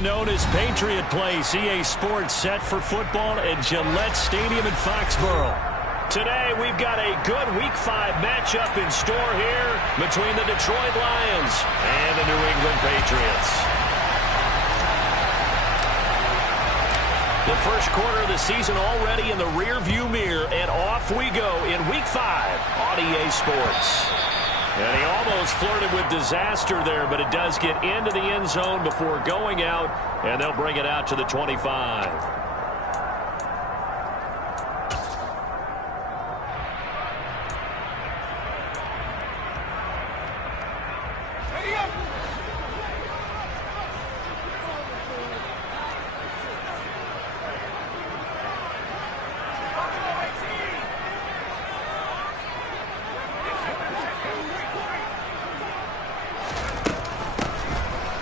area known as Patriot Place. EA Sports set for football at Gillette Stadium in Foxborough. Today, we've got a good Week 5 matchup in store here between the Detroit Lions and the New England Patriots. The first quarter of the season already in the rearview mirror, and off we go in Week 5 on EA Sports. And he almost flirted with disaster there, but it does get into the end zone before going out, and they'll bring it out to the 25.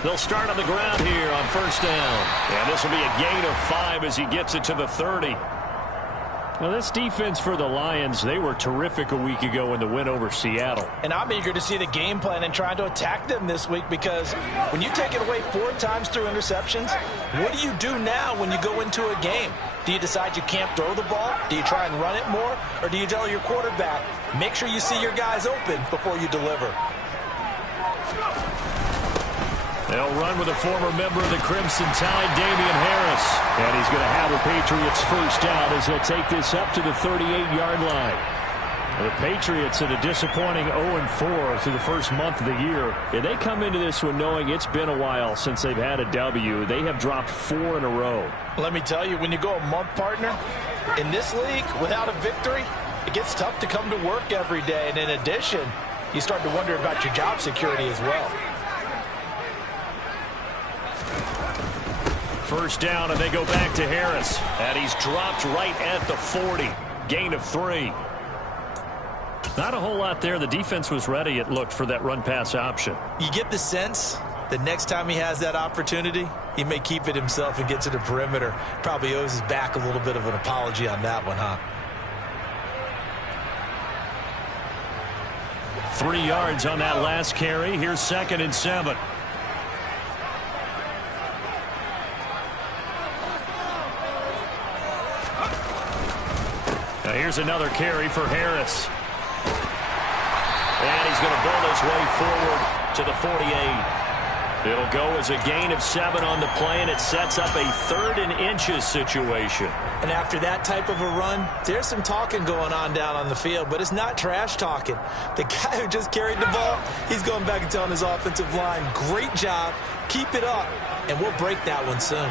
They'll start on the ground here on first down. And this will be a gain of 5 as he gets it to the 30. Now, this defense for the Lions, they were terrific a week ago in the win over Seattle. And I'm eager to see the game plan and trying to attack them this week, because when you take it away 4 times through interceptions, what do you do now when you go into a game? Do you decide you can't throw the ball? Do you try and run it more? Or do you tell your quarterback, make sure you see your guys open before you deliver? They'll run with a former member of the Crimson Tide, Damian Harris. And he's going to have the Patriots first down as they'll take this up to the 38-yard line. The Patriots at a disappointing 0-4 through the first month of the year. And they come into this one knowing it's been a while since they've had a W. They have dropped 4 in a row. Let me tell you, when you go a month, partner, in this league without a victory, it gets tough to come to work every day. And in addition, you start to wonder about your job security as well. First down, and they go back to Harris. And he's dropped right at the 40. Gain of 3. Not a whole lot there. The defense was ready, it looked, for that run-pass option. You get the sense that next time he has that opportunity, he may keep it himself and get to the perimeter. Probably owes his back a little bit of an apology on that one, huh? 3 yards on that last carry. Here's 2nd and 7. Now here's another carry for Harris. And he's going to build his way forward to the 48. It'll go as a gain of 7 on the play, and it sets up a 3rd and inches situation. And after that type of a run, there's some talking going on down on the field, but it's not trash talking. The guy who just carried the ball, he's going back and telling his offensive line, great job, keep it up, and we'll break that one soon.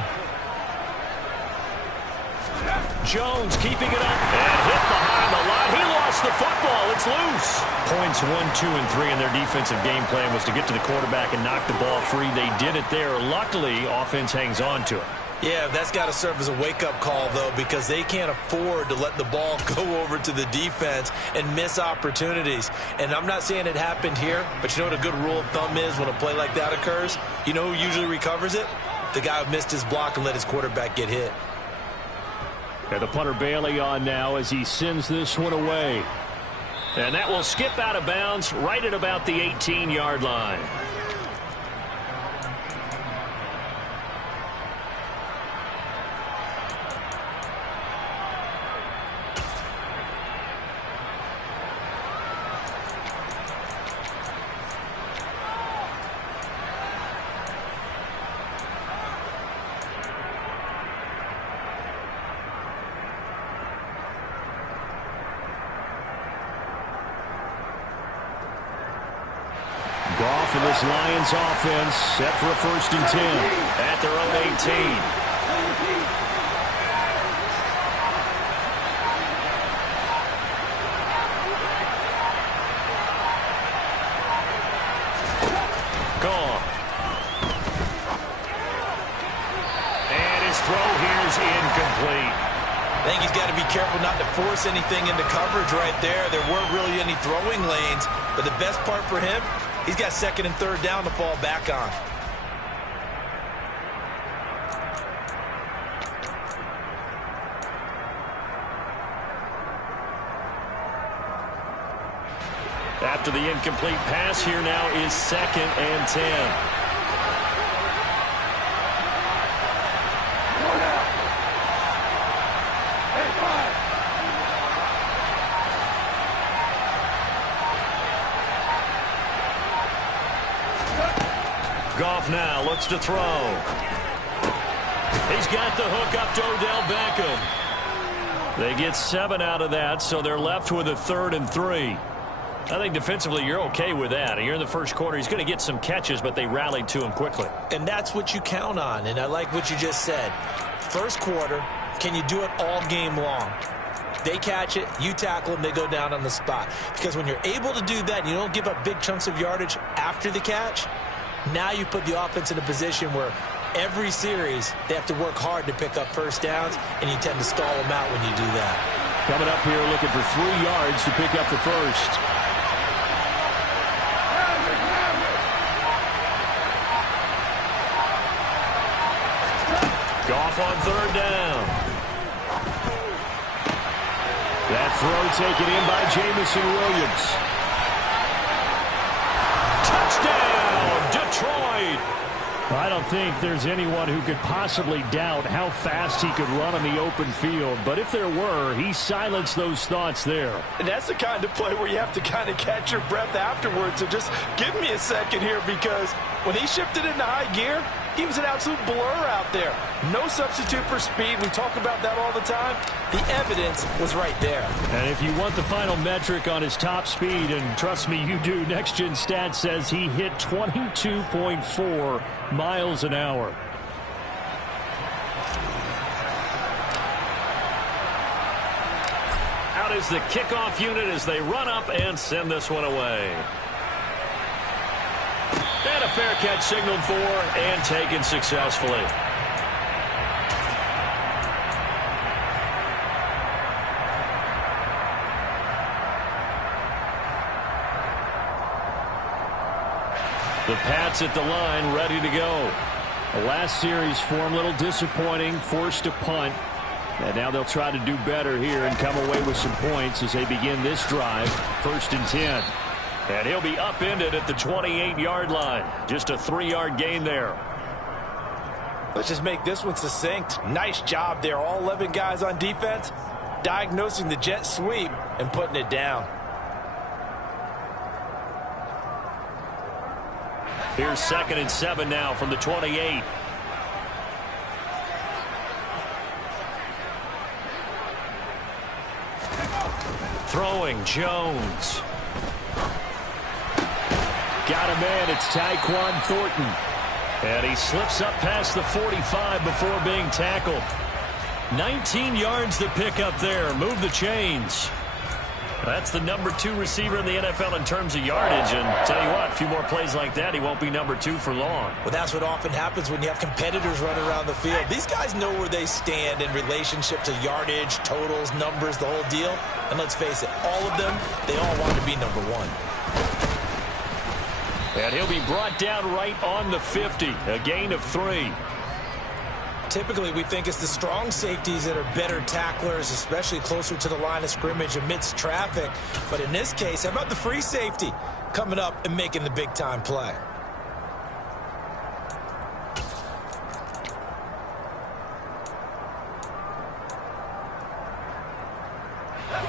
Jones keeping it up and hit behind the line. He lost the football. It's loose. Points 1, 2, and 3 in their defensive game plan was to get to the quarterback and knock the ball free. They did it there. Luckily, offense hangs on to it. Yeah, that's got to serve as a wake-up call, though, because they can't afford to let the ball go over to the defense and miss opportunities. And I'm not saying it happened here, but you know what a good rule of thumb is when a play like that occurs? You know who usually recovers it? The guy who missed his block and let his quarterback get hit. And the punter Bailey on now as he sends this one away. And that will skip out of bounds right at about the 18-yard line. Goff and this Lions offense set for a 1st and 10 at their own 18. Gone. And his throw here is incomplete. I think he's got to be careful not to force anything into coverage right there. There weren't really any throwing lanes, but the best part for him, he's got 2nd and 3rd down to fall back on. After the incomplete pass, here now is 2nd and 10. Goff now looks to throw. He's got the hook up to Odell Beckham. They get 7 out of that, so they're left with a 3rd and 3. I think defensively you're okay with that. Here in the first quarter, he's going to get some catches, but they rallied to him quickly. And that's what you count on, and I like what you just said. First quarter, can you do it all game long? They catch it, you tackle them, they go down on the spot. Because when you're able to do that and you don't give up big chunks of yardage after the catch, now you put the offense in a position where every series they have to work hard to pick up first downs, and you tend to stall them out when you do that. Coming up here looking for 3 yards to pick up the first. Goff on 3rd down. That throw taken in by Jamison Williams. Touchdown, Detroit! I don't think there's anyone who could possibly doubt how fast he could run on the open field. But if there were, he silenced those thoughts there. And that's the kind of play where you have to kind of catch your breath afterwards. So just give me a second here, because when he shifted into high gear, he was an absolute blur out there. No substitute for speed. We talk about that all the time. The evidence was right there. And if you want the final metric on his top speed, and trust me, you do, Next Gen Stats says he hit 22.4 miles an hour. Out is the kickoff unit as they run up and send this one away. And a fair catch signaled for and taken successfully. The Pats at the line, ready to go. The last series for him, a little disappointing, forced to punt. And now they'll try to do better here and come away with some points as they begin this drive. 1st and 10. And he'll be upended at the 28-yard line. Just a 3-yard gain there. Let's just make this one succinct. Nice job there. All 11 guys on defense diagnosing the jet sweep and putting it down. Here's 2nd and 7 now from the 28. Throwing, Jones. Got a man, it's Tyquan Thornton. And he slips up past the 45 before being tackled. 19 yards to pick up there. Move the chains. That's the number 2 receiver in the NFL in terms of yardage. And tell you what, a few more plays like that, he won't be number 2 for long. Well, that's what often happens when you have competitors running around the field. These guys know where they stand in relationship to yardage, totals, numbers, the whole deal. And let's face it, all of them, they all want to be number 1. And he'll be brought down right on the 50, a gain of 3. Typically, we think it's the strong safeties that are better tacklers, especially closer to the line of scrimmage amidst traffic. But in this case, how about the free safety coming up and making the big-time play?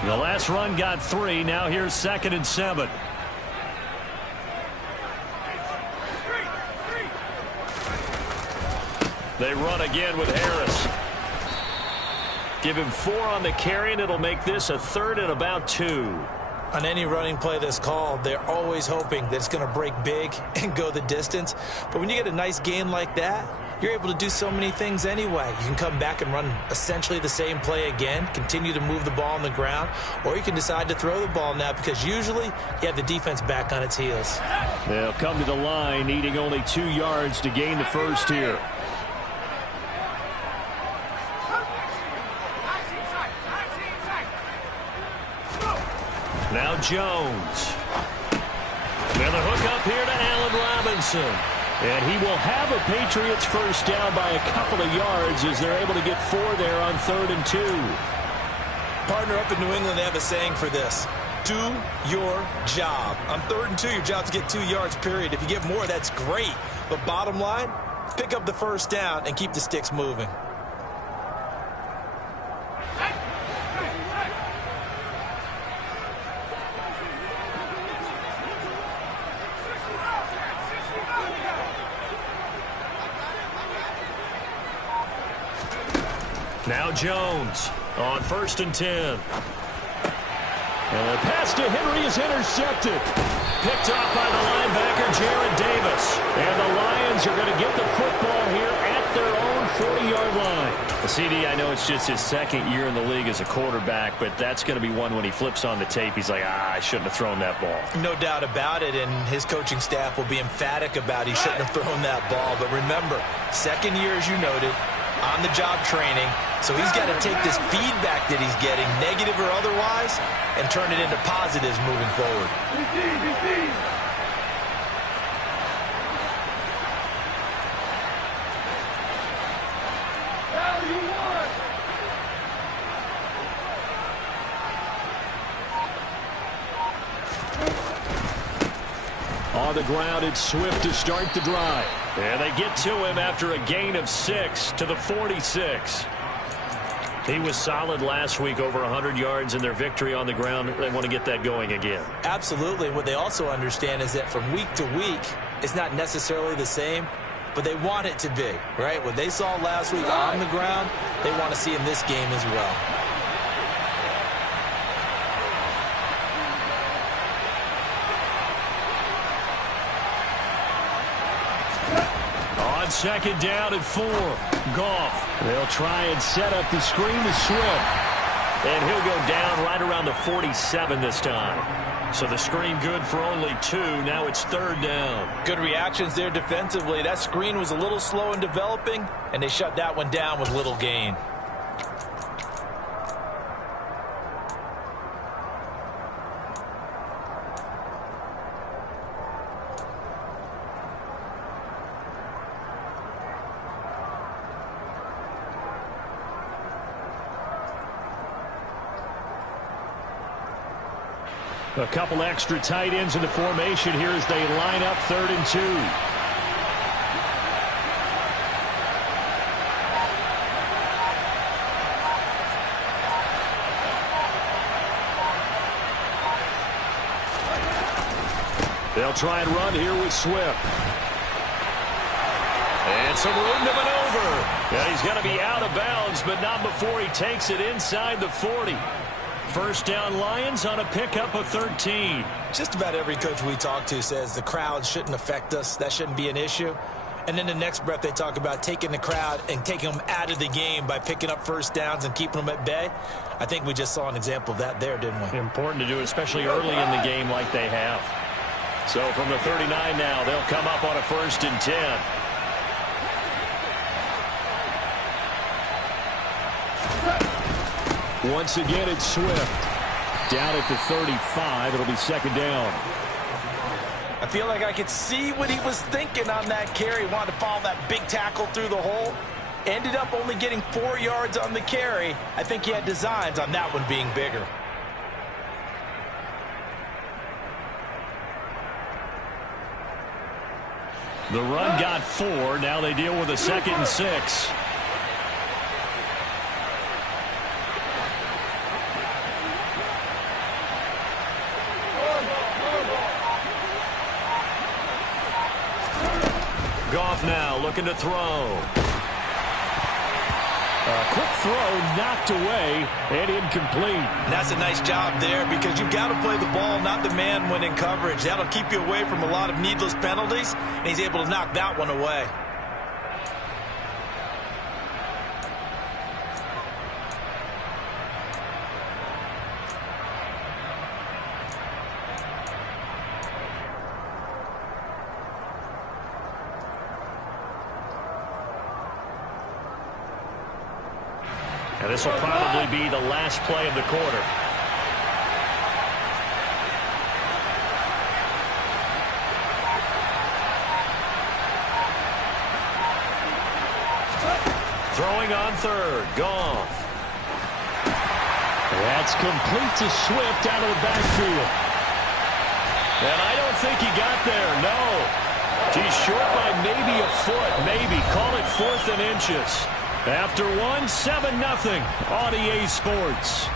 The last run got 3. Now here's 2nd and 7. They run again with Harris. Give him 4 on the carry, and it'll make this a 3rd and about 2. On any running play that's called, they're always hoping that it's going to break big and go the distance. But when you get a nice gain like that, you're able to do so many things anyway. You can come back and run essentially the same play again, continue to move the ball on the ground, or you can decide to throw the ball now because usually you have the defense back on its heels. They'll come to the line, needing only 2 yards to gain the first here. Now Jones. And the hook up here to Allen Robinson. And he will have a Patriots first down by a couple of yards as they're able to get 4 there on 3rd and 2. Partner, up in New England, they have a saying for this. Do your job. On 3rd and 2, your job is to get 2 yards, period. If you get more, that's great. But bottom line, pick up the first down and keep the sticks moving. Now Jones on 1st and 10. And the pass to Henry is intercepted. Picked off by the linebacker, Jared Davis. And the Lions are going to get the football here at their own 40-yard line. The CD, I know it's just his second year in the league as a quarterback, but that's going to be one when he flips on the tape. He's like, I shouldn't have thrown that ball. No doubt about it, and his coaching staff will be emphatic about he shouldn't have thrown that ball. But remember, second year, as you noted, on-the-job training. So he's got to take this feedback that he's getting, negative or otherwise, and turn it into positives moving forward. On the ground, it's Swift to start the drive. And they get to him after a gain of 6 to the 46. He was solid last week, over 100 yards in their victory on the ground. They want to get that going again. Absolutely. What they also understand is that from week to week, it's not necessarily the same, but they want it to be, right? What they saw last week on the ground, they want to see in this game as well. On 2nd down and 4, Goff. They'll try and set up the screen to Swift. And he'll go down right around the 47 this time. So the screen good for only 2. Now it's 3rd down. Good reactions there defensively. That screen was a little slow in developing, and they shut that one down with little gain. A couple extra tight ends in the formation here as they line up 3rd and 2. They'll try and run here with Swift. And some room to maneuver. Yeah, he's going to be out of bounds, but not before he takes it inside the 40. 1st down Lions on a pickup of 13. Just about every coach we talk to says the crowd shouldn't affect us. That shouldn't be an issue. And then the next breath they talk about taking the crowd and taking them out of the game by picking up 1st downs and keeping them at bay. I think we just saw an example of that there, didn't we? Important to do, especially early in the game like they have. So from the 39 now, they'll come up on a 1st and 10. Once again, it's Swift. Down at the 35. It'll be 2nd down. I feel like I could see what he was thinking on that carry. Wanted to follow that big tackle through the hole. Ended up only getting 4 yards on the carry. I think he had designs on that one being bigger. The run got 4. Now they deal with a 2nd and 6. Goff now looking to throw. A quick throw knocked away and incomplete. And that's a nice job there because you've got to play the ball, not the man when in coverage. That'll keep you away from a lot of needless penalties, and he's able to knock that one away. And this will probably be the last play of the quarter. Throwing on 3rd. Goff. That's complete to Swift out of the backfield. And I don't think he got there, no. He's short by maybe a foot, maybe. Call it 4th and inches. After 1, 7-0 on EA Sports.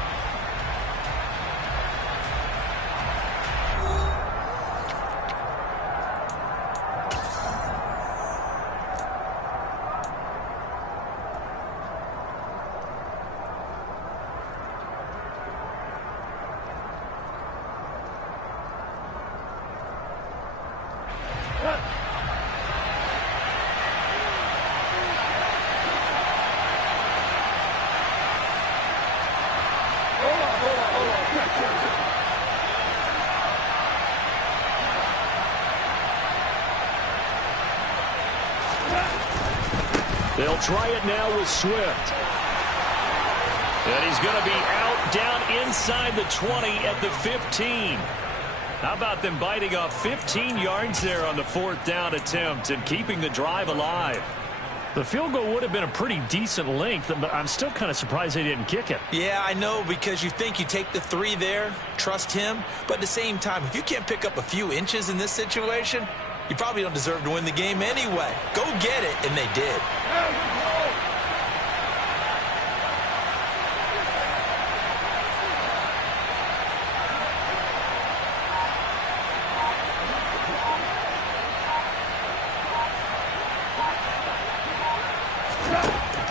They'll try it now with Swift. And he's going to be out down inside the 20 at the 15. How about them biting off 15 yards there on the 4th down attempt and keeping the drive alive? The field goal would have been a pretty decent length, but I'm still kind of surprised they didn't kick it. Yeah, I know, because you think you take the 3 there, trust him. But at the same time, if you can't pick up a few inches in this situation, you probably don't deserve to win the game anyway. Go get it, and they did.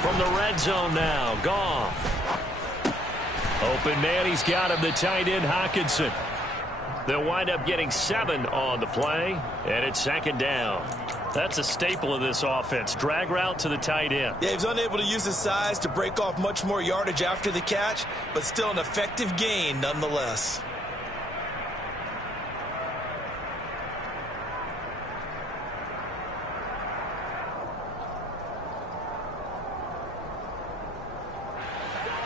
From the red zone now, Goff. Open man, he's got him, the tight end, Hockenson. They'll wind up getting 7 on the play, and it's 2nd down. That's a staple of this offense. Drag route to the tight end. Yeah, he was unable to use his size to break off much more yardage after the catch, but still an effective gain nonetheless.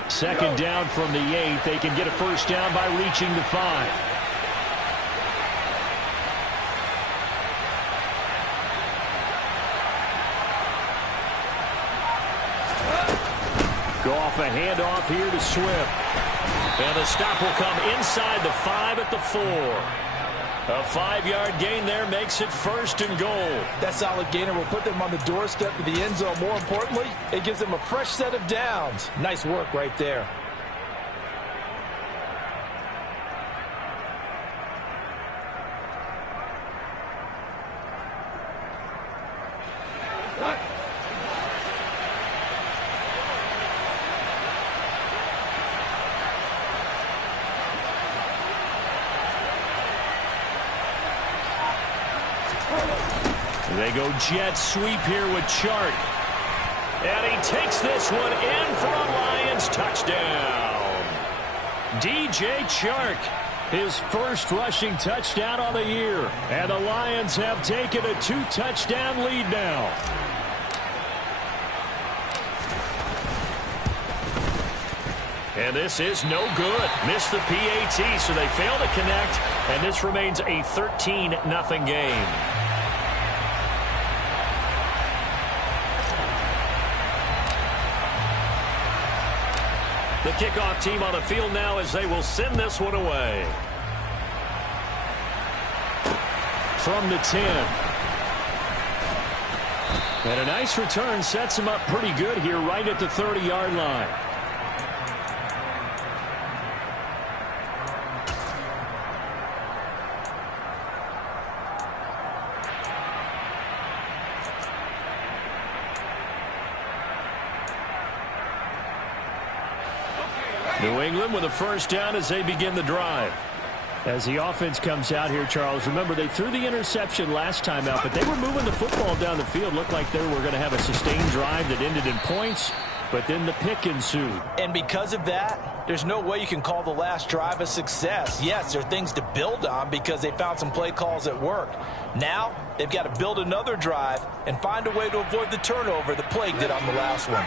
Second down from the 8. They can get a first down by reaching the 5. Goff, a handoff here to Swift. And the stop will come inside the 5 at the 4. A 5-yard gain there makes it 1st and goal. That solid gainer will put them on the doorstep to the end zone. More importantly, it gives them a fresh set of downs. Nice work right there. They go jet sweep here with Chark. And he takes this one in for a Lions touchdown. DJ Chark, his first rushing touchdown on the year. And the Lions have taken a 2-touchdown lead now. And this is no good. Missed the PAT, so they fail to connect. And this remains a 13-0 game. The kickoff team on the field now as they will send this one away. From the 10. And a nice return sets him up pretty good here right at the 30-yard line. New England with a first down as they begin the drive. As the offense comes out here, Charles, remember they threw the interception last time out, but they were moving the football down the field. Looked like they were going to have a sustained drive that ended in points, but then the pick ensued. And because of that, there's no way you can call the last drive a success. Yes, there are things to build on because they found some play calls that worked. Now, they've got to build another drive and find a way to avoid the turnover that plagued it on the last one.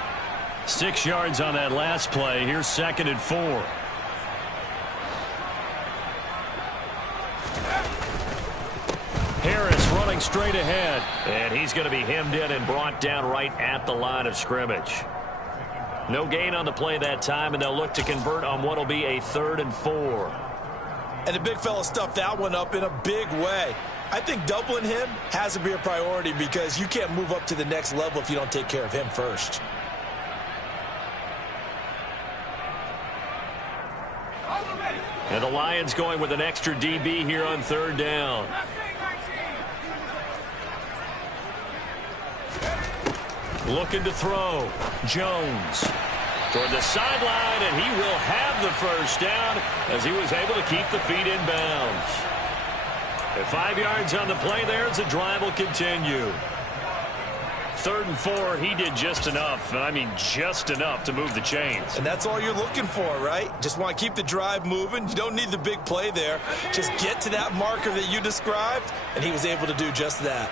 6 yards on that last play. Here's 2nd and 4. Harris running straight ahead. And he's going to be hemmed in and brought down right at the line of scrimmage. No gain on the play that time, and they'll look to convert on what will be a 3rd and 4. And the big fella stuffed that one up in a big way. I think doubling him has to be a priority because you can't move up to the next level if you don't take care of him first. And the Lions going with an extra DB here on 3rd down. Looking to throw. Jones toward the sideline, and he will have the first down as he was able to keep the feet in bounds. At 5 yards on the play there as the drive will continue. 3rd and 4, he did just enough, and I mean just enough to move the chains. And that's all you're looking for, right? Just want to keep the drive moving. You don't need the big play there. Just get to that marker that you described, and he was able to do just that.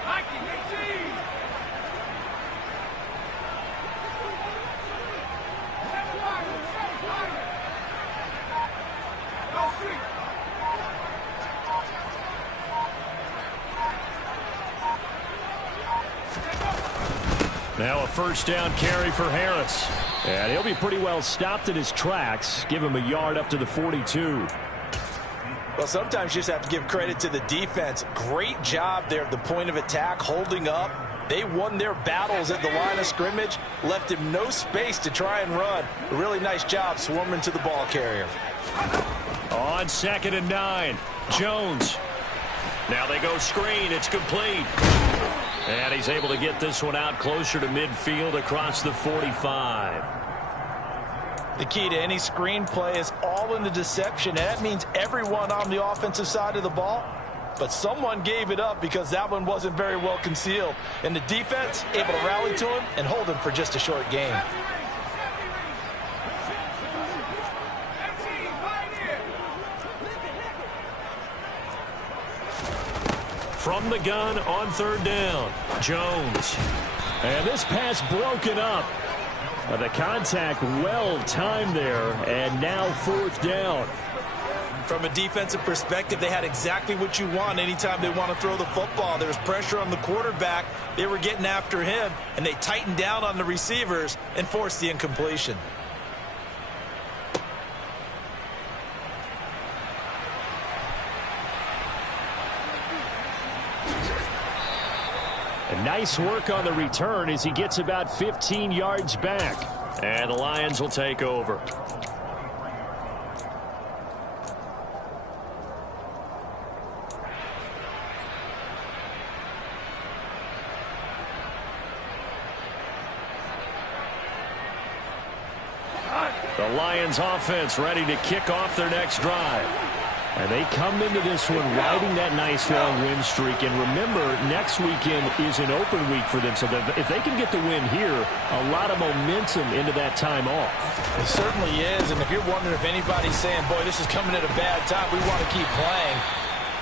Now a first down carry for Harris. And he'll be pretty well stopped in his tracks. Give him a yard up to the 42. Well, sometimes you just have to give credit to the defense. Great job there at the point of attack, holding up. They won their battles at the line of scrimmage, left him no space to try and run. A really nice job swarming to the ball carrier. On 2nd and 9, Jones. Now they go screen. It's complete. And he's able to get this one out closer to midfield across the 45. The key to any screen play is all in the deception, and that means everyone on the offensive side of the ball. But someone gave it up because that one wasn't very well concealed. And the defense able to rally to him and hold him for just a short game. From the gun on 3rd down, Jones. And this pass broken up. The contact well timed there, and now 4th down. From a defensive perspective, they had exactly what you want anytime they want to throw the football. There was pressure on the quarterback. They were getting after him, and they tightened down on the receivers and forced the incompletion. And nice work on the return as he gets about 15 yards back. And the Lions will take over. The Lions offense ready to kick off their next drive. And they come into this one riding that nice long win streak. And remember, next weekend is an open week for them. So if they can get the win here, a lot of momentum into that time off. It certainly is. And if you're wondering if anybody's saying, boy, this is coming at a bad time, we want to keep playing,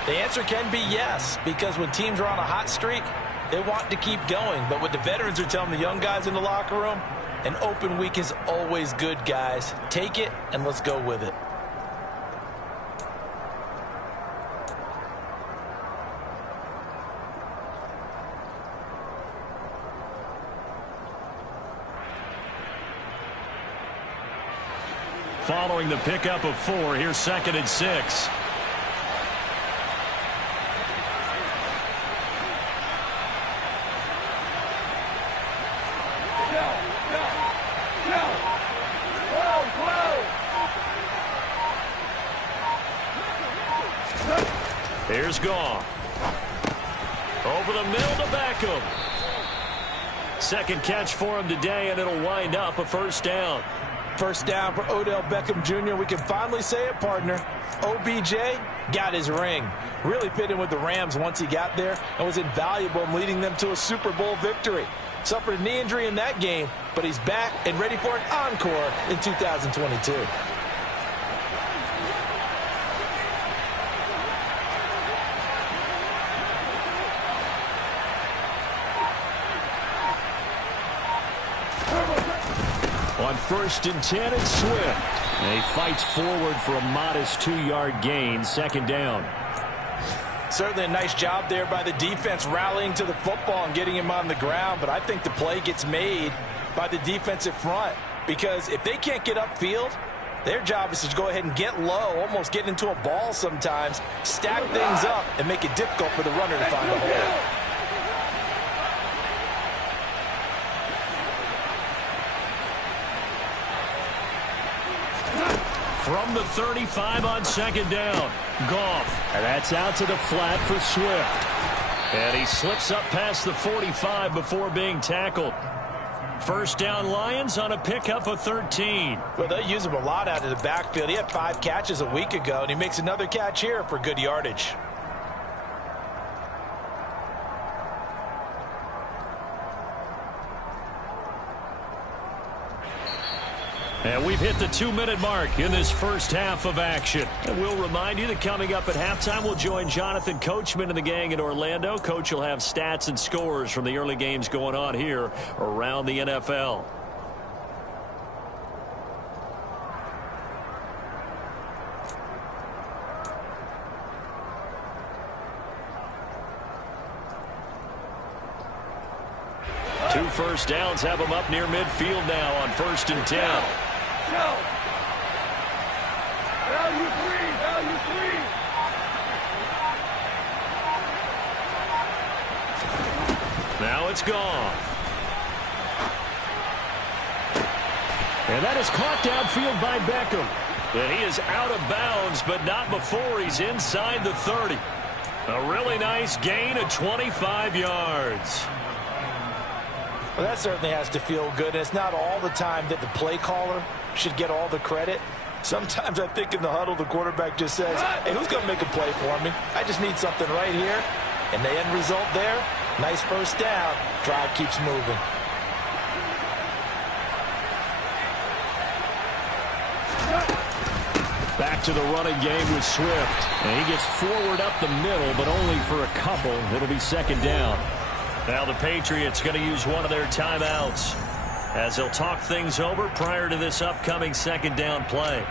the answer can be yes. Because when teams are on a hot streak, they want to keep going. But what the veterans are telling the young guys in the locker room, an open week is always good, guys. Take it and let's go with it. Following the pickup of 4, here's 2nd and 6. Here's Goff. Over the middle to Beckham. 2nd catch for him today, and it'll wind up a 1st down. First down for Odell Beckham Jr. We can finally say it, partner. OBJ got his ring. Really fit in with the Rams once he got there and was invaluable in leading them to a Super Bowl victory. Suffered a knee injury in that game, but he's back and ready for an encore in 2022. On 1st and 10, it's Swift. And he fights forward for a modest 2-yard gain, 2nd down. Certainly a nice job there by the defense rallying to the football and getting him on the ground. But I think the play gets made by the defensive front. Because if they can't get upfield, their job is to go ahead and get low, almost get into a ball sometimes, stack things up, and make it difficult for the runner to find a hole. From the 35 on 2nd down, Goff. And that's out to the flat for Swift. And he slips up past the 45 before being tackled. 1st down Lions on a pickup of 13. Well, they use him a lot out of the backfield. He had 5 catches a week ago, and he makes another catch here for good yardage. And we've hit the 2-minute mark in this first half of action. And we'll remind you that coming up at halftime, we'll join Jonathan Coachman and the gang in Orlando. Coach will have stats and scores from the early games going on here around the NFL. 2 first downs have him up near midfield now on 1st and 10. Value three. Now it's gone. And that is caught downfield by Beckham. And he is out of bounds, but not before he's inside the 30. A really nice gain of 25 yards. Well, that certainly has to feel good. And it's not all the time that the play caller should get all the credit. Sometimes I think in the huddle, the quarterback just says, hey, who's going to make a play for me? I just need something right here. And the end result there, nice first down. Drive keeps moving. Back to the running game with Swift. And he gets forward up the middle, but only for a couple. It'll be 2nd down. Now the Patriots going to use one of their timeouts as they'll talk things over prior to this upcoming 2nd down play.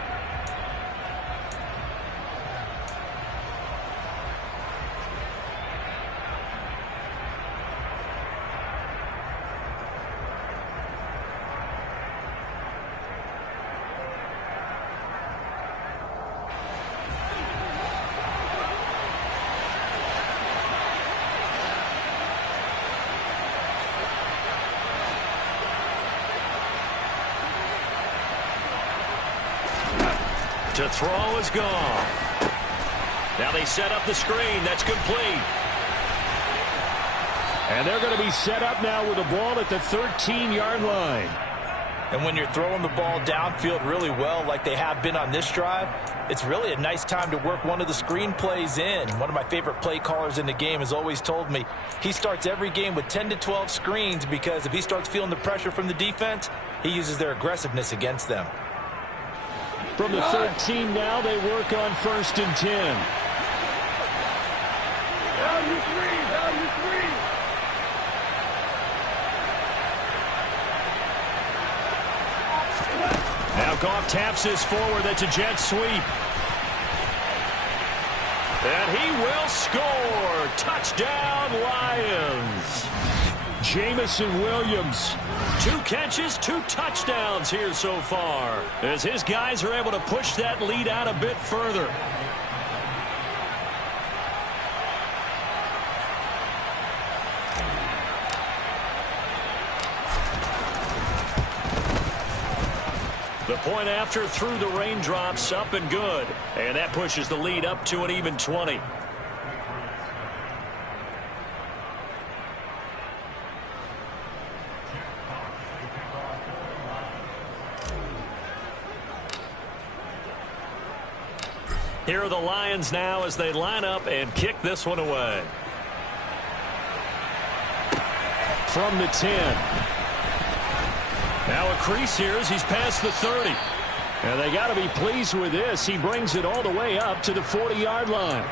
To throw is gone. Now they set up the screen. That's complete. And they're going to be set up now with the ball at the 13-yard line. And when you're throwing the ball downfield really well like they have been on this drive, it's really a nice time to work one of the screen plays in. One of my favorite play callers in the game has always told me he starts every game with 10 to 12 screens because if he starts feeling the pressure from the defense, he uses their aggressiveness against them. From the 13 now, they work on 1st and 10. Value three. Now Goff taps this forward. That's a jet sweep. And he will score. Touchdown, Lions. Jamison Williams. 2 catches, 2 touchdowns here so far, as his guys are able to push that lead out a bit further. The point after through the raindrops, up and good. And that pushes the lead up to an even 20. Here are the Lions now as they line up and kick this one away. From the 10. Now a crease here as he's past the 30. And they got to be pleased with this. He brings it all the way up to the 40-yard line.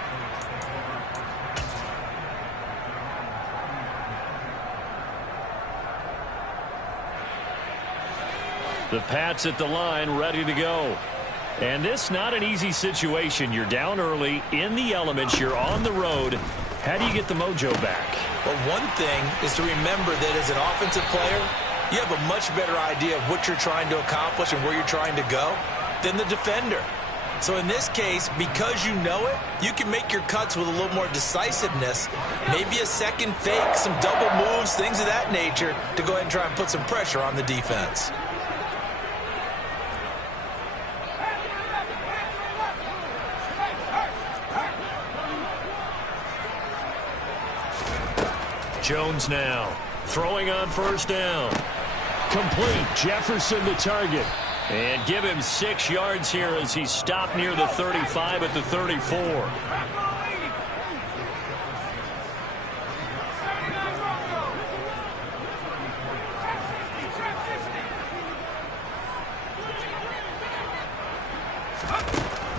The Pats at the line, ready to go. And this not an easy situation. You're down early, in the elements, you're on the road. How do you get the mojo back? Well, one thing is to remember that as an offensive player, you have a much better idea of what you're trying to accomplish and where you're trying to go than the defender. So in this case, because you know it, you can make your cuts with a little more decisiveness, maybe a second fake, some double moves, things of that nature, to go ahead and try and put some pressure on the defense. Jones now throwing on 1st down. Complete. Jefferson the target. And give him 6 yards here as he's stopped near the 35 at the 34.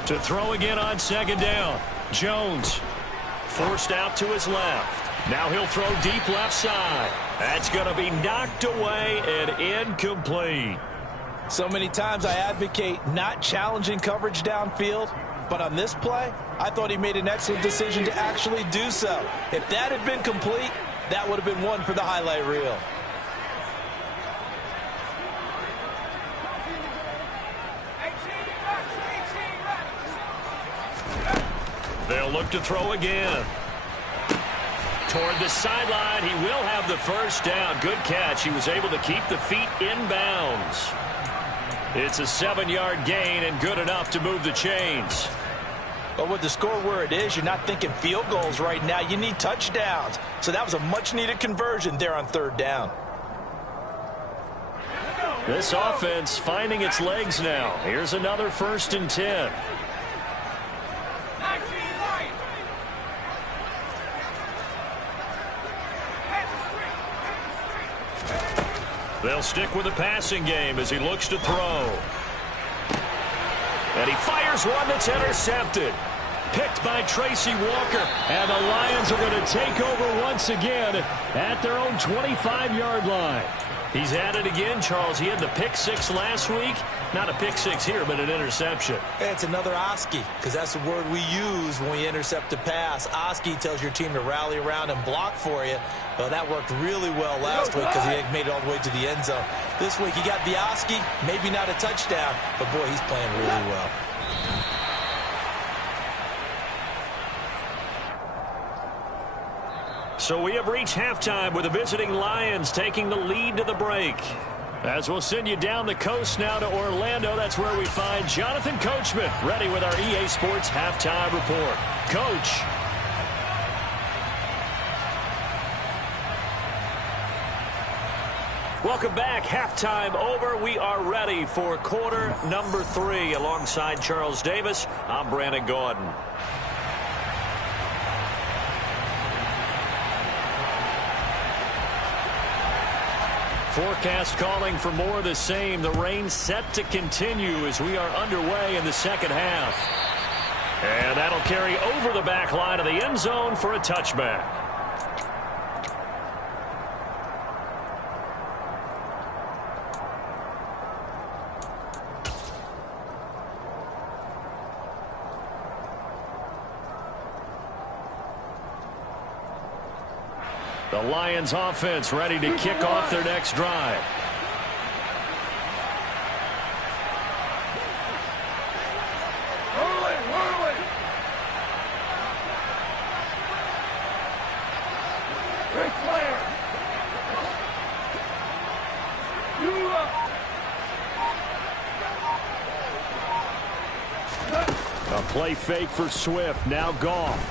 To throw again on 2nd down. Jones forced out to his left. Now he'll throw deep left side. That's going to be knocked away and incomplete. So many times I advocate not challenging coverage downfield, but on this play, I thought he made an excellent decision to actually do so. If that had been complete, that would have been one for the highlight reel. look to throw again. Toward the sideline, he will have the first down. Good catch. He was able to keep the feet in bounds. It's a 7-yard gain and good enough to move the chains. But with the score where it is, you're not thinking field goals right now. You need touchdowns. So that was a much-needed conversion there on 3rd down. This offense finding its legs now. Here's another 1st and 10. They'll stick with the passing game as he looks to throw. And he fires one that's intercepted. Picked by Tracy Walker. And the Lions are going to take over once again at their own 25-yard line. He's at it again, Charles. He had the pick 6 last week. Not a pick 6 here, but an interception. It's another Oski, because that's the word we use when we intercept a pass. Oski tells your team to rally around and block for you. Well, that worked really well last week because he made it all the way to the end zone. This week he got the Oski, maybe not a touchdown, but boy, he's playing really well. So we have reached halftime with the visiting Lions taking the lead to the break. As we'll send you down the coast now to Orlando, that's where we find Jonathan Coachman ready with our EA Sports halftime report. Coach. Welcome back. Halftime over. We are ready for quarter number 3. Alongside Charles Davis, I'm Brandon Gordon. Forecast calling for more of the same. The rain set to continue as we are underway in the second half. And that'll carry over the back line of the end zone for a touchback. The Lions offense ready to kick off their next drive. Great player. A play fake for Swift. Now Goff.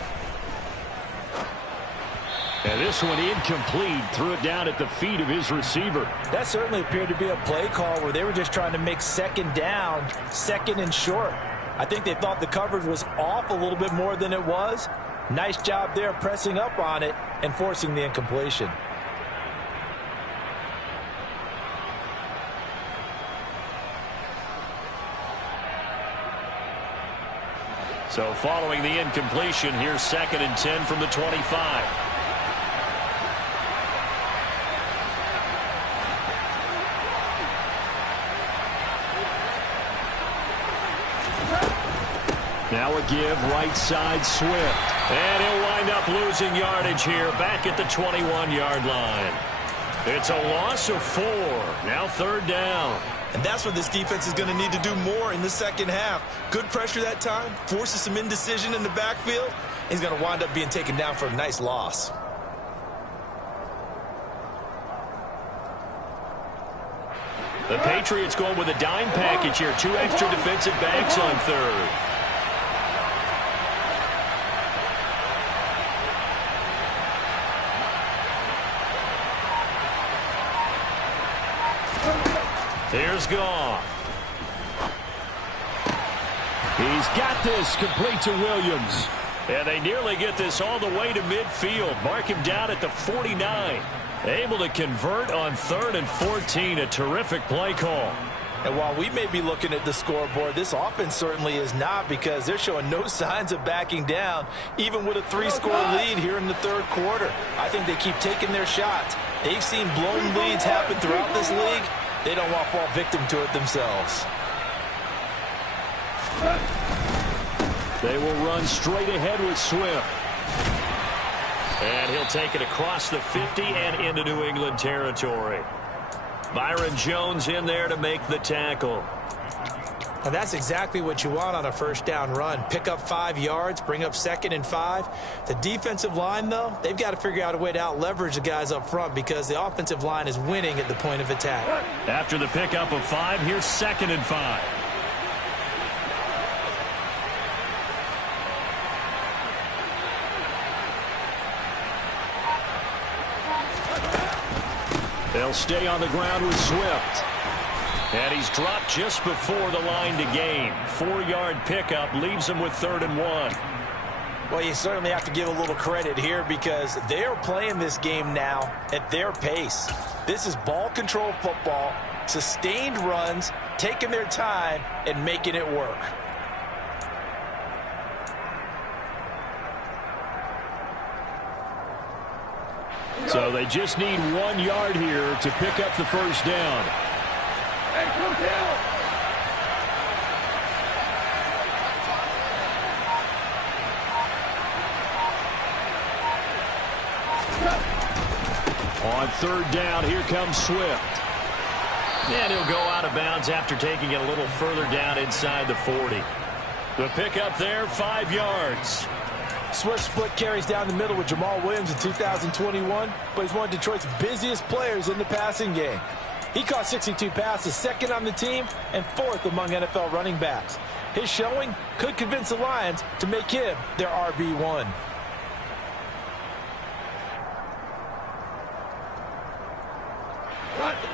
And this one incomplete. Threw it down at the feet of his receiver. That certainly appeared to be a play call where they were just trying to make 2nd down, 2nd and short. I think they thought the coverage was off a little bit more than it was. Nice job there pressing up on it and forcing the incompletion. So following the incompletion, here's 2nd and 10 from the 25. Now a give, right side, Swift. And he'll wind up losing yardage here, back at the 21-yard line. It's a loss of 4. Now 3rd down. And that's what this defense is going to need to do more in the second half. Good pressure that time, forces some indecision in the backfield. He's going to wind up being taken down for a nice loss. The Patriots going with a dime package here. 2 extra defensive backs on 3rd. Here's Goff. He's got this, complete to Williams. And they nearly get this all the way to midfield. Mark him down at the 49. Able to convert on 3rd and 14. A terrific play call. And while we may be looking at the scoreboard, this offense certainly is not, because they're showing no signs of backing down, even with a 3-score lead here in the 3rd quarter. I think they keep taking their shots. They've seen blown leads happen throughout this league. They don't want to fall victim to it themselves. They will run straight ahead with Swift. And he'll take it across the 50 and into New England territory. Byron Jones in there to make the tackle. Now that's exactly what you want on a first down run. Pick up 5 yards, bring up 2nd and 5. The defensive line, though, they've got to figure out a way to out-leverage the guys up front because the offensive line is winning at the point of attack. After the pickup of 5, here's 2nd and 5. They'll stay on the ground with Swift. And he's dropped just before the line to gain. 4-yard pickup leaves him with 3rd and 1. Well, you certainly have to give a little credit here because they are playing this game now at their pace. This is ball control football, sustained runs, taking their time and making it work. So they just need 1 yard here to pick up the first down. On 3rd down, here comes Swift. And he'll go out of bounds after taking it a little further down inside the 40. The pickup there, 5 yards. Swift split carries down the middle with Jamal Williams in 2021, but he's one of Detroit's busiest players in the passing game. He caught 62 passes, 2nd on the team, and 4th among NFL running backs. His showing could convince the Lions to make him their RB1.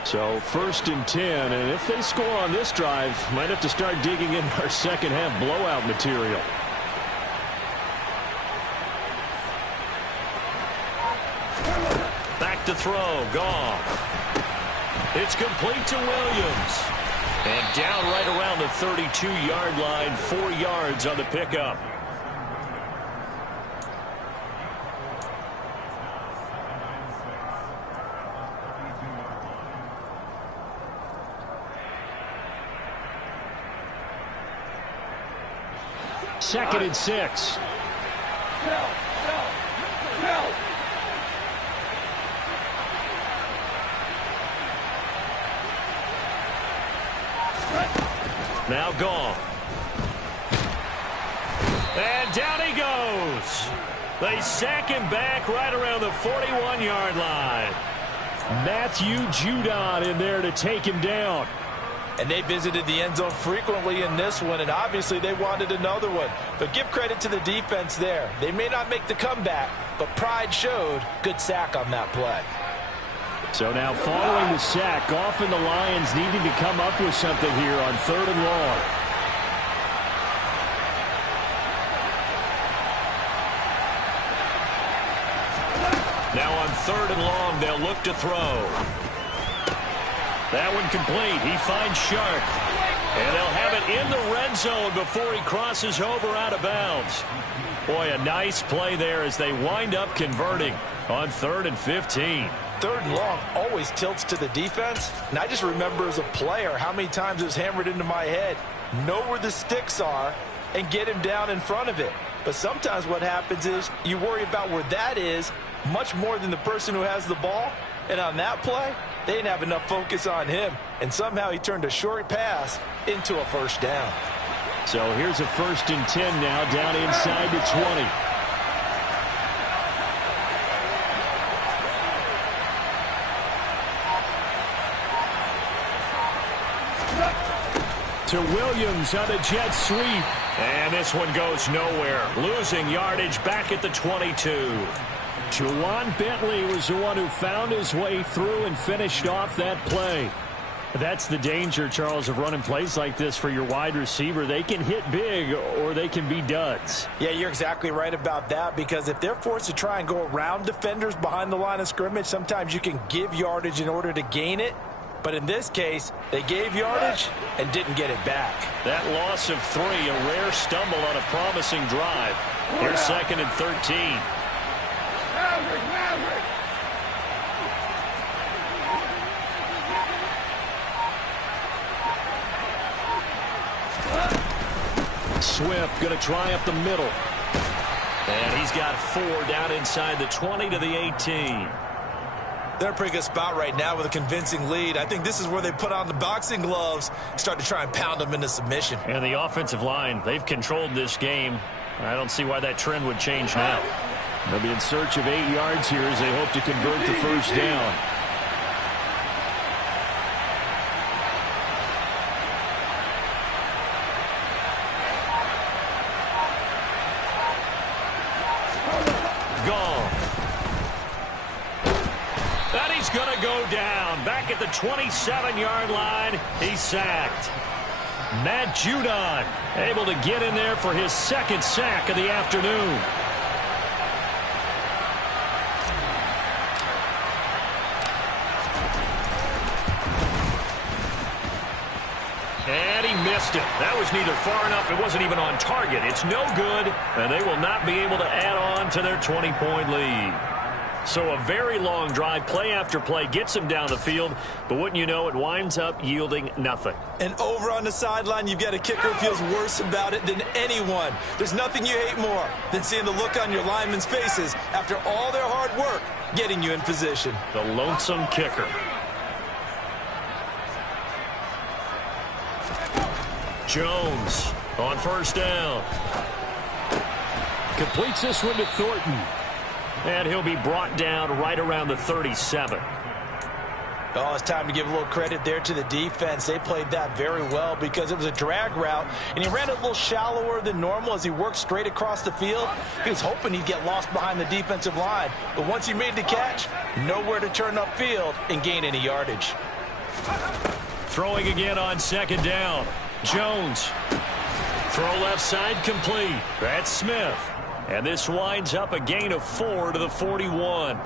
So 1st and 10, and if they score on this drive, might have to start digging in our second half blowout material. Back to throw, gone. It's complete to Williams. And down right around the 32-yard line, 4 yards on the pickup. Second and 6. Now gone. And down he goes. They sack him back right around the 41-yard line. Matthew Judon in there to take him down. And they visited the end zone frequently in this one, and obviously they wanted another one. But give credit to the defense there. They may not make the comeback, but pride showed. Good sack on that play. So now following the sack, often the Lions needing to come up with something here on 3rd and long. Now on 3rd and long, they'll look to throw. That one complete. He finds Shark. And they'll have it in the red zone before he crosses over out of bounds. Boy, a nice play there as they wind up converting on 3rd and 15. 3rd and long always tilts to the defense. And I just remember as a player how many times it was hammered into my head. Know where the sticks are and get him down in front of it. But sometimes what happens is you worry about where that is much more than the person who has the ball. And on that play, they didn't have enough focus on him. And somehow he turned a short pass into a first down. So here's a 1st and 10 now down inside the 20. To Williams on the jet sweep. And this one goes nowhere. Losing yardage back at the 22. Juwan Bentley was the one who found his way through and finished off that play. That's the danger, Charles, of running plays like this for your wide receiver. They can hit big or they can be duds. Yeah, you're exactly right about that, because if they're forced to try and go around defenders behind the line of scrimmage, sometimes you can give yardage in order to gain it. But in this case, they gave yardage and didn't get it back. That loss of 3, a rare stumble on a promising drive. Here's 2nd and 13. Swift going to try up the middle. And he's got 4 down inside the 20 to the 18. They're in a pretty good spot right now with a convincing lead. I think this is where they put on the boxing gloves, start to try and pound them into submission. And the offensive line, they've controlled this game. I don't see why that trend would change now. They'll be in search of 8 yards here as they hope to convert the first down. Gone. And he's going to go down. Back at the 27-yard line, he's sacked. Matt Judon able to get in there for his second sack of the afternoon. And he missed it. That was neither far enough. It wasn't even on target. It's no good, and they will not be able to add on to their 20-point lead. So a very long drive, play after play, gets them down the field, but wouldn't you know, it winds up yielding nothing. And over on the sideline, you've got a kicker who feels worse about it than anyone. There's nothing you hate more than seeing the look on your linemen's faces after all their hard work getting you in position. The lonesome kicker. Jones on first down. Completes this one to Thornton. And he'll be brought down right around the 37. Oh, it's time to give a little credit there to the defense. They played that very well because it was a drag route, and he ran it a little shallower than normal as he worked straight across the field. He was hoping he'd get lost behind the defensive line, but once he made the catch, nowhere to turn upfield and gain any yardage. Throwing again on second down. Jones. Throw left side complete. That's Smith. And this winds up a gain of 4 to the 41.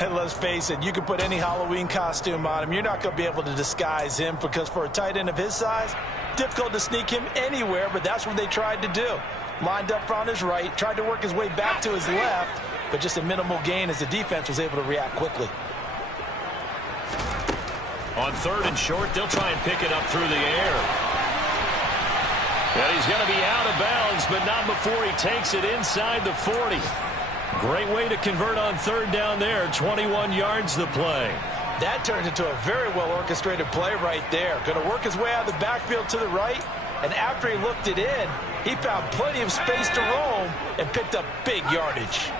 And let's face it, you can put any Halloween costume on him. You're not going to be able to disguise him because for a tight end of his size, difficult to sneak him anywhere, but that's what they tried to do. Lined up on his right, tried to work his way back to his left, but just a minimal gain as the defense was able to react quickly. On third and short, they'll try and pick it up through the air. And he's going to be out of bounds, but not before he takes it inside the 40. Great way to convert on third down there. 21 yards the play. That turned into a very well-orchestrated play right there. Going to work his way out of the backfield to the right, and after he looked it in, he found plenty of space to roam and picked up big yardage.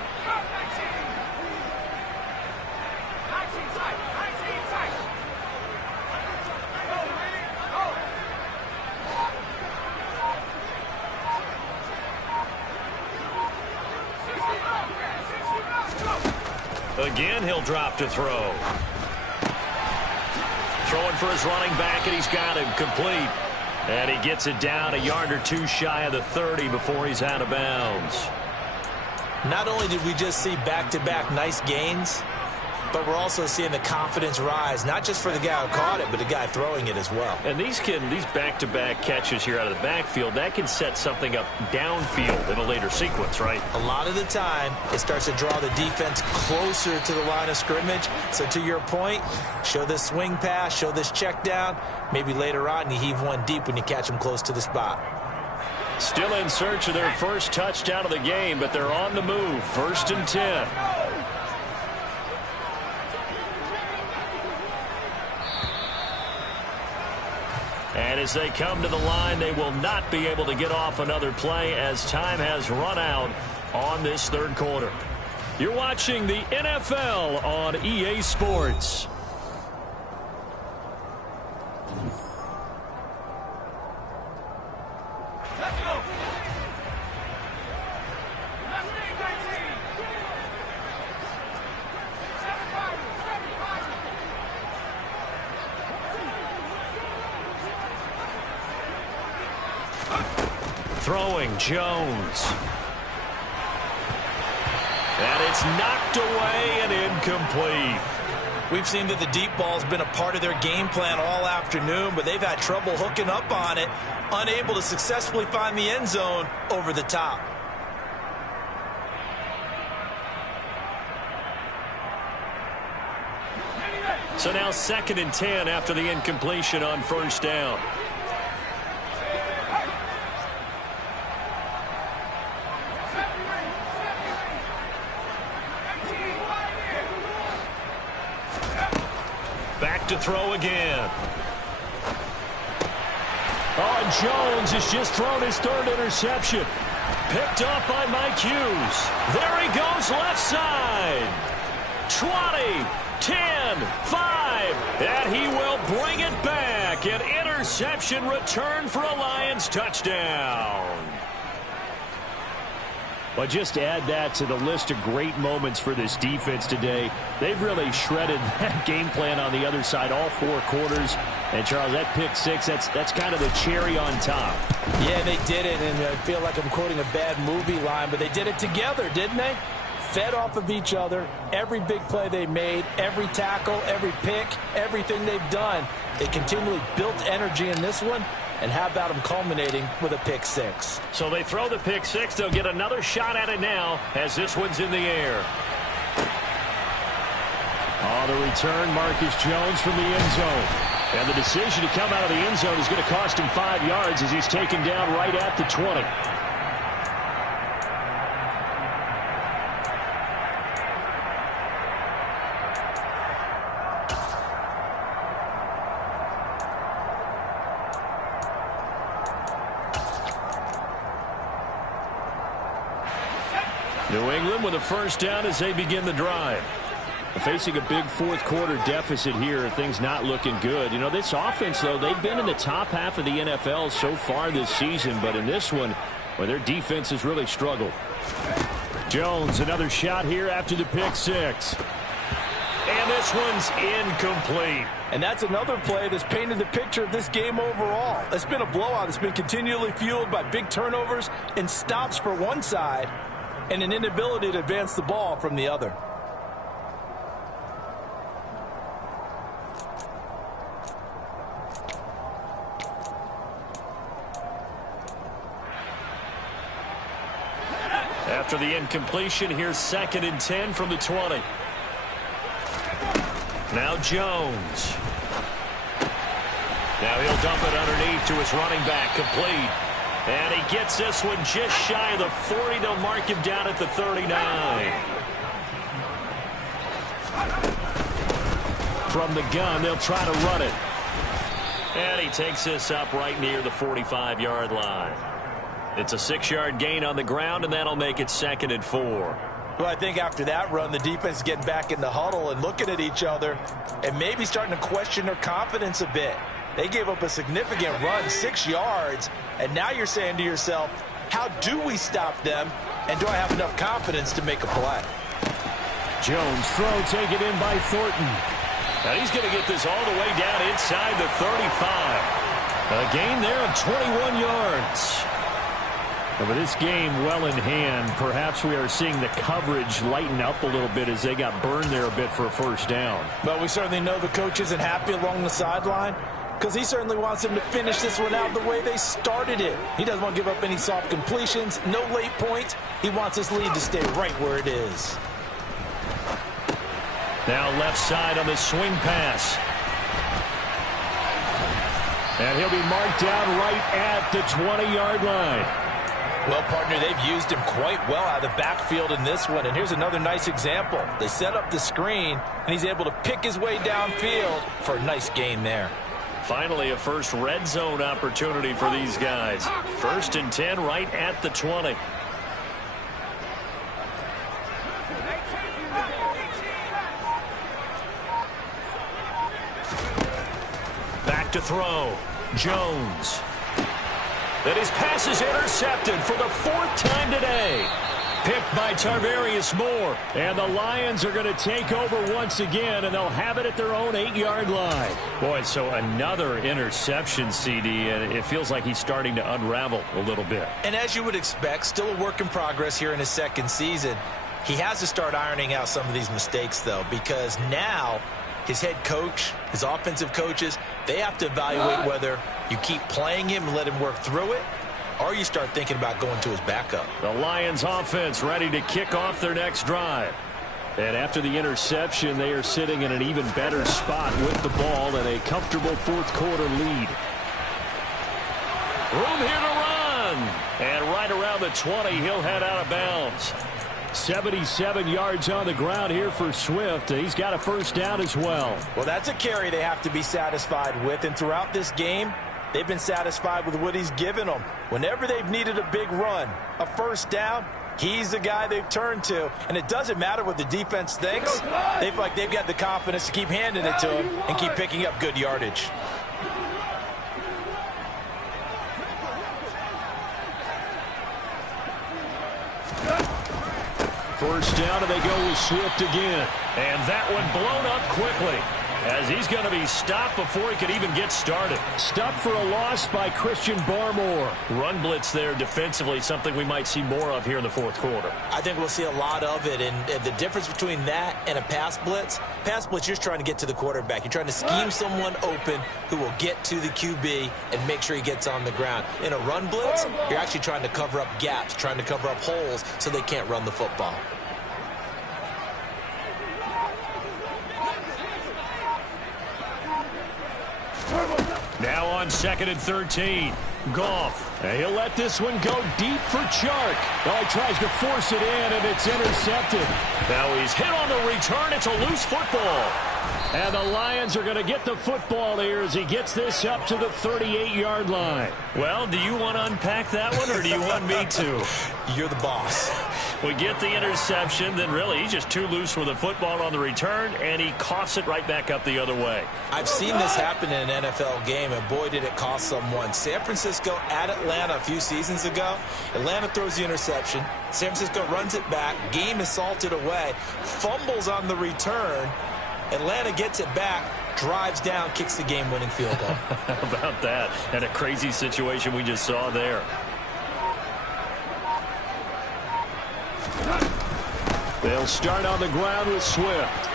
Again, he'll drop to throw. Throwing for his running back, and he's got him complete. And he gets it down a yard or two shy of the 30 before he's out of bounds. Not only did we just see back-to-back nice gains, but we're also seeing the confidence rise, not just for the guy who caught it, but the guy throwing it as well. And these back-to-back catches here out of the backfield, that can set something up downfield in a later sequence, right? A lot of the time, it starts to draw the defense closer to the line of scrimmage. So to your point, show this swing pass, show this check down. Maybe later on you heave one deep when you catch them close to the spot. Still in search of their first touchdown of the game, but they're on the move. 1st and 10. And as they come to the line, they will not be able to get off another play as time has run out on this third quarter. You're watching the NFL on EA Sports. Throwing Jones. And it's knocked away and incomplete. We've seen that the deep ball's been a part of their game plan all afternoon, but they've had trouble hooking up on it, unable to successfully find the end zone over the top. So now 2nd and 10 after the incompletion on first down. to throw again. Oh, and Jones has just thrown his third interception. Picked up by Mike Hughes. There he goes left side. 20, 10, 5. And he will bring it back. An interception return for a Lions touchdown. Well, just add that to the list of great moments for this defense today. They've really shredded that game plan on the other side all 4 quarters. And, Charles, that pick six, that's kind of the cherry on top. Yeah, they did it, and I feel like I'm quoting a bad movie line, but they did it together, didn't they? Fed off of each other, every big play they made, every tackle, every pick, everything they've done. They continually built energy in this one. And how about them culminating with a pick six? So they throw the pick six. They'll get another shot at it now as this one's in the air. Oh, the return, Marcus Jones from the end zone. And the decision to come out of the end zone is going to cost him 5 yards as he's taken down right at the 20. New England with a first down as they begin the drive. Facing a big fourth quarter deficit here, things not looking good. You know, this offense, though, they've been in the top half of the NFL so far this season, but in this one, well, their defense has really struggled. Jones, another shot here after the pick six. And this one's incomplete. And that's another play that's painted the picture of this game overall. It's been a blowout. It's been continually fueled by big turnovers and stops for one side and an inability to advance the ball from the other. After the incompletion, here's 2nd and 10 from the 20. Now Jones. Now he'll dump it underneath to his running back, complete. And he gets this one just shy of the 40. They'll mark him down at the 39. From the gun, they'll try to run it. And he takes this up right near the 45-yard line. It's a 6-yard gain on the ground, and that'll make it 2nd and 4. Well, I think after that run, the defense is getting back in the huddle and looking at each other and maybe starting to question their confidence a bit. They gave up a significant run, 6 yards, and now you're saying to yourself, how do we stop them, and do I have enough confidence to make a play? Jones throw taken in by Thornton. Now he's going to get this all the way down inside the 35. A gain there of 21 yards. With this game well in hand, perhaps we are seeing the coverage lighten up a little bit as they got burned there a bit for a first down. But we certainly know the coach isn't happy along the sideline because he certainly wants them to finish this one out the way they started it. He doesn't want to give up any soft completions, no late points. He wants this lead to stay right where it is. Now left side on the swing pass. And he'll be marked down right at the 20-yard line. Well, partner, they've used him quite well out of the backfield in this one. And here's another nice example. They set up the screen, and he's able to pick his way downfield for a nice gain there. Finally, a first red zone opportunity for these guys. 1st and 10 right at the 20. Back to throw. Jones. And his pass is intercepted for the 4th time today. Picked by Tarvarius Moore. And the Lions are going to take over once again, and they'll have it at their own 8-yard line. Boy, so another interception, CD, and it feels like he's starting to unravel a little bit. And as you would expect, still a work in progress here in his 2nd season. He has to start ironing out some of these mistakes, though, because now his head coach, his offensive coaches, they have to evaluate whether you keep playing him and let him work through it, or you start thinking about going to his backup. The Lions offense ready to kick off their next drive. And after the interception, they are sitting in an even better spot with the ball and a comfortable 4th quarter lead. Room here to run. And right around the 20, he'll head out of bounds. 77 yards on the ground here for Swift. He's got a first down as well. Well, that's a carry they have to be satisfied with. And throughout this game, they've been satisfied with what he's given them. Whenever they've needed a big run, a first down, he's the guy they've turned to. And it doesn't matter what the defense thinks. They feel like they've got the confidence to keep handing it to him and keep picking up good yardage. First down, and they go with Swift again. And that one blown up quickly, as he's going to be stopped before he could even get started. Stopped for a loss by Christian Barmore. Run blitz there defensively, something we might see more of here in the fourth quarter. I think we'll see a lot of it, and the difference between that and a pass blitz, you're just trying to get to the quarterback. You're trying to scheme someone open who will get to the QB and make sure he gets on the ground. In a run blitz, you're actually trying to cover up gaps, trying to cover up holes so they can't run the football. Now on 2nd and 13. Goff. And he'll let this one go deep for Chark. Oh, he tries to force it in, and it's intercepted. Now he's hit on the return. It's a loose football. And the Lions are going to get the football here as he gets this up to the 38-yard line. Well, do you want to unpack that one, or do you want me to? You're the boss. We get the interception, then really he's just too loose with the football on the return, and he coughs it right back up the other way. I've seen this happen in an NFL game, and boy, did it cost someone. San Francisco at Atlanta a few seasons ago. Atlanta throws the interception. San Francisco runs it back. Game is salted away. Fumbles on the return. Atlanta gets it back, drives down, kicks the game-winning field goal. How about that? And a crazy situation we just saw there. They'll start on the ground with Swift.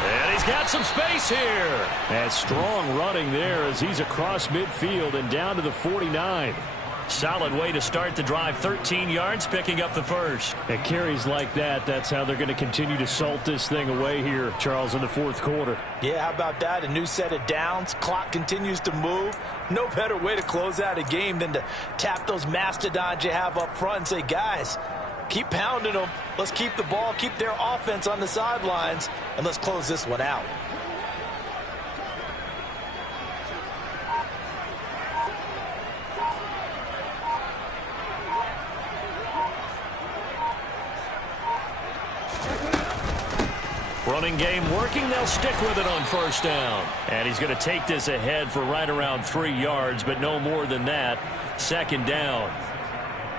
And he's got some space here. And strong running there as he's across midfield and down to the 49. Solid way to start the drive. 13 yards, picking up the first. And carries like that, that's how they're going to continue to salt this thing away here, Charles, in the fourth quarter. Yeah, how about that? A new set of downs. Clock continues to move. No better way to close out a game than to tap those mastodons you have up front and say, guys, keep pounding them. Let's keep the ball, keep their offense on the sidelines, and let's close this one out. Running game working. They'll stick with it on first down. And he's going to take this ahead for right around 3 yards, but no more than that. Second down.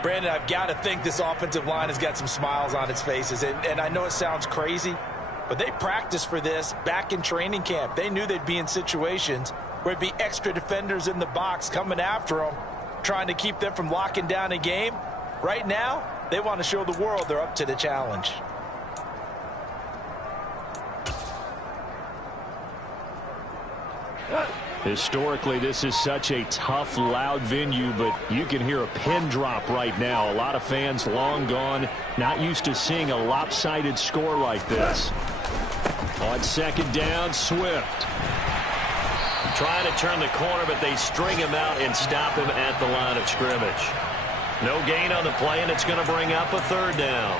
Brandon, I've got to think this offensive line has got some smiles on its faces. And I know it sounds crazy, but they practiced for this back in training camp. They knew they'd be in situations where it'd be extra defenders in the box coming after them, trying to keep them from locking down a game. Right now, they want to show the world they're up to the challenge. Historically, this is such a tough, loud venue, but you can hear a pin drop right now. A lot of fans long gone, not used to seeing a lopsided score like this. On second down, Swift. Trying to turn the corner, but they string him out and stop him at the line of scrimmage. No gain on the play, and it's going to bring up a third down.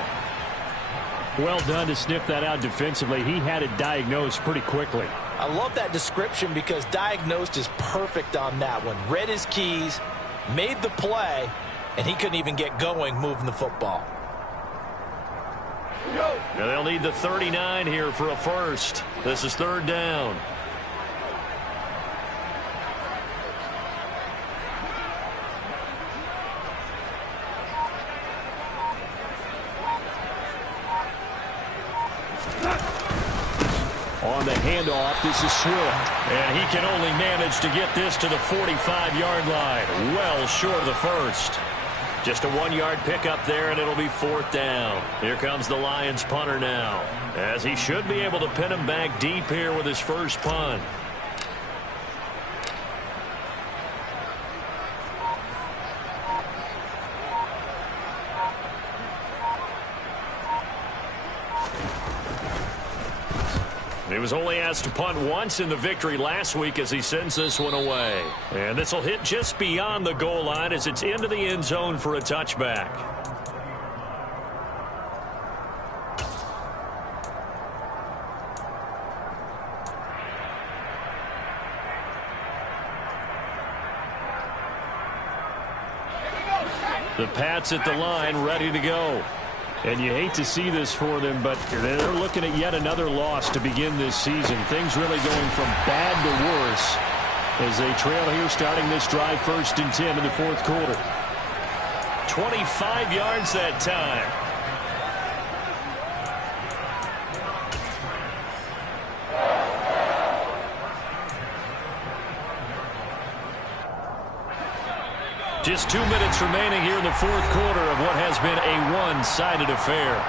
Well done to sniff that out defensively. He had it diagnosed pretty quickly. I love that description because diagnosed is perfect on that one. Read his keys, made the play, and he couldn't even get going moving the football. Now they'll need the 39 here for a first. This is third down. On the handoff, this is Swift. And he can only manage to get this to the 45-yard line. Well short of the first. Just a 1-yard pickup there, and it'll be fourth down. Here comes the Lions punter now, as he should be able to pin him back deep here with his first punt. He was only asked to punt once in the victory last week as he sends this one away. And this will hit just beyond the goal line as it's into the end zone for a touchback. The Pats at the line, ready to go. And you hate to see this for them, but they're looking at yet another loss to begin this season. Things really going from bad to worse as they trail here starting this drive 1st and 10 in the 4th quarter. 25 yards that time. Just 2 minutes remaining here in the 4th quarter of what has been a one-sided affair.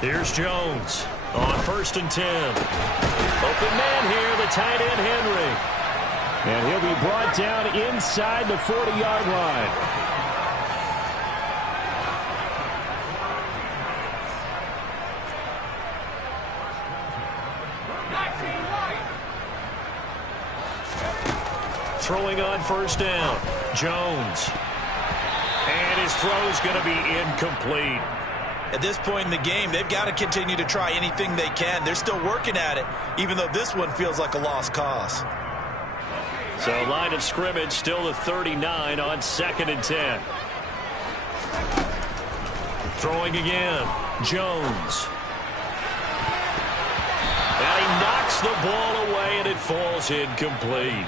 Here's Jones on 1st and 10. Open man here, the tight end Henry. And he'll be brought down inside the 40-yard line. Throwing on 1st down. Jones. And his throw's going to be incomplete. At this point in the game, they've got to continue to try anything they can. They're still working at it, even though this one feels like a lost cause. So line of scrimmage still the 39 on 2nd and 10. Throwing again. Jones. And he knocks the ball away, and it falls incomplete.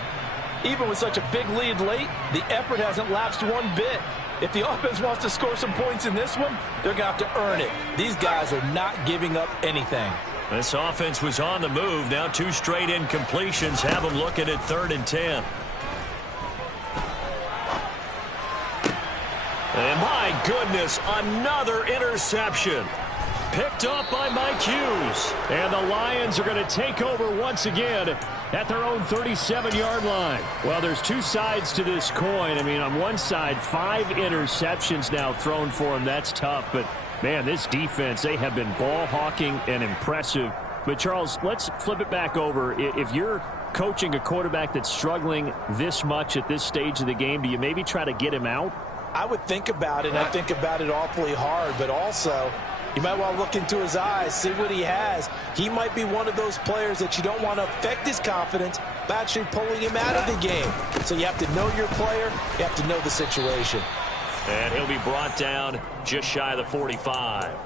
Even with such a big lead late, the effort hasn't lapsed one bit. If the offense wants to score some points in this one, they're going to have to earn it. These guys are not giving up anything. This offense was on the move. Now 2 straight incompletions have them looking at 3rd and 10. And my goodness, another interception. Picked up by Mike Hughes. And the Lions are going to take over once again at their own 37-yard line. Well, there's 2 sides to this coin. I mean, on one side, 5 interceptions now thrown for them. That's tough, but man, this defense, they have been ball hawking and impressive. But, Charles, let's flip it back over. If you're coaching a quarterback that's struggling this much at this stage of the game, do you maybe try to get him out? I would think about it, and I think about it awfully hard, but also you might want to look into his eyes, see what he has. He might be one of those players that you don't want to affect his confidence by actually pulling him out of the game. So you have to know your player. You have to know the situation. And he'll be brought down just shy of the 45.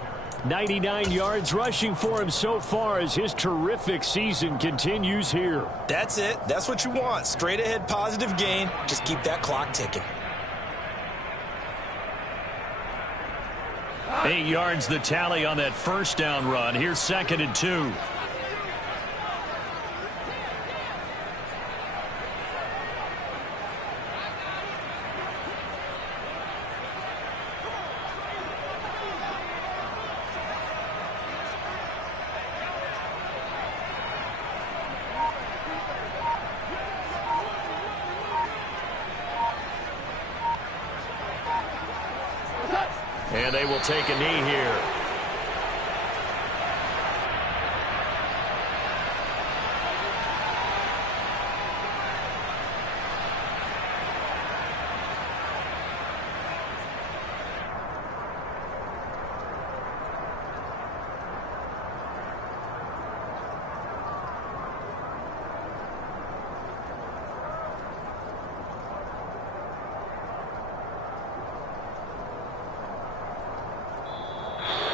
99 yards rushing for him so far as his terrific season continues here. That's it. That's what you want. Straight ahead positive gain. Just keep that clock ticking. 8 yards the tally on that 1st down run. Here's 2nd and 2. And they will take a knee here.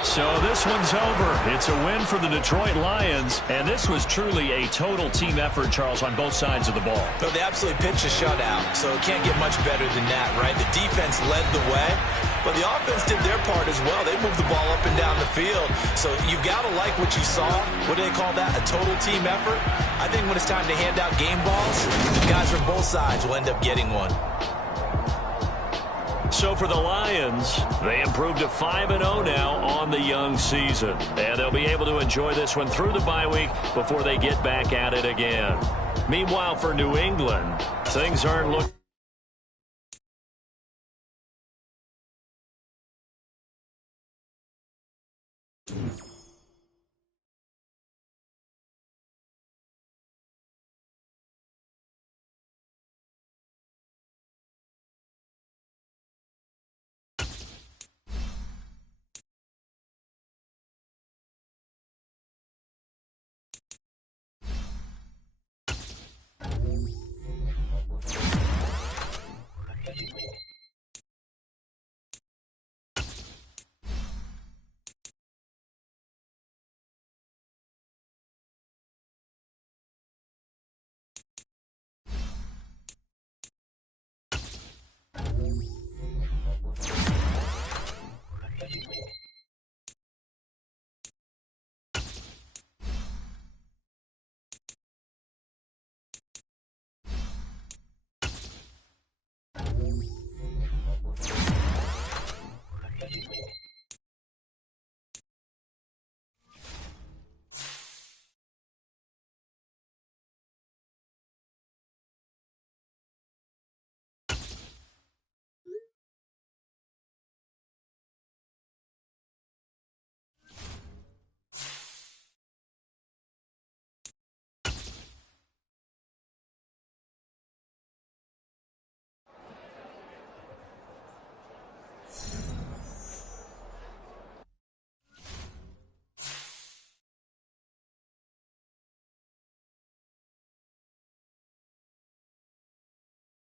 So this one's over. It's a win for the Detroit Lions, and this was truly a total team effort, Charles, on both sides of the ball. No, they absolutely pitched a shutout, so it can't get much better than that, right? The defense led the way, but the offense did their part as well. They moved the ball up and down the field, so you've got to like what you saw. What do they call that? A total team effort? I think when it's time to hand out game balls, guys from both sides will end up getting one. So for the Lions, they improved to 5-0 now on the young season. And they'll be able to enjoy this one through the bye week before they get back at it again. Meanwhile, for New England, things aren't looking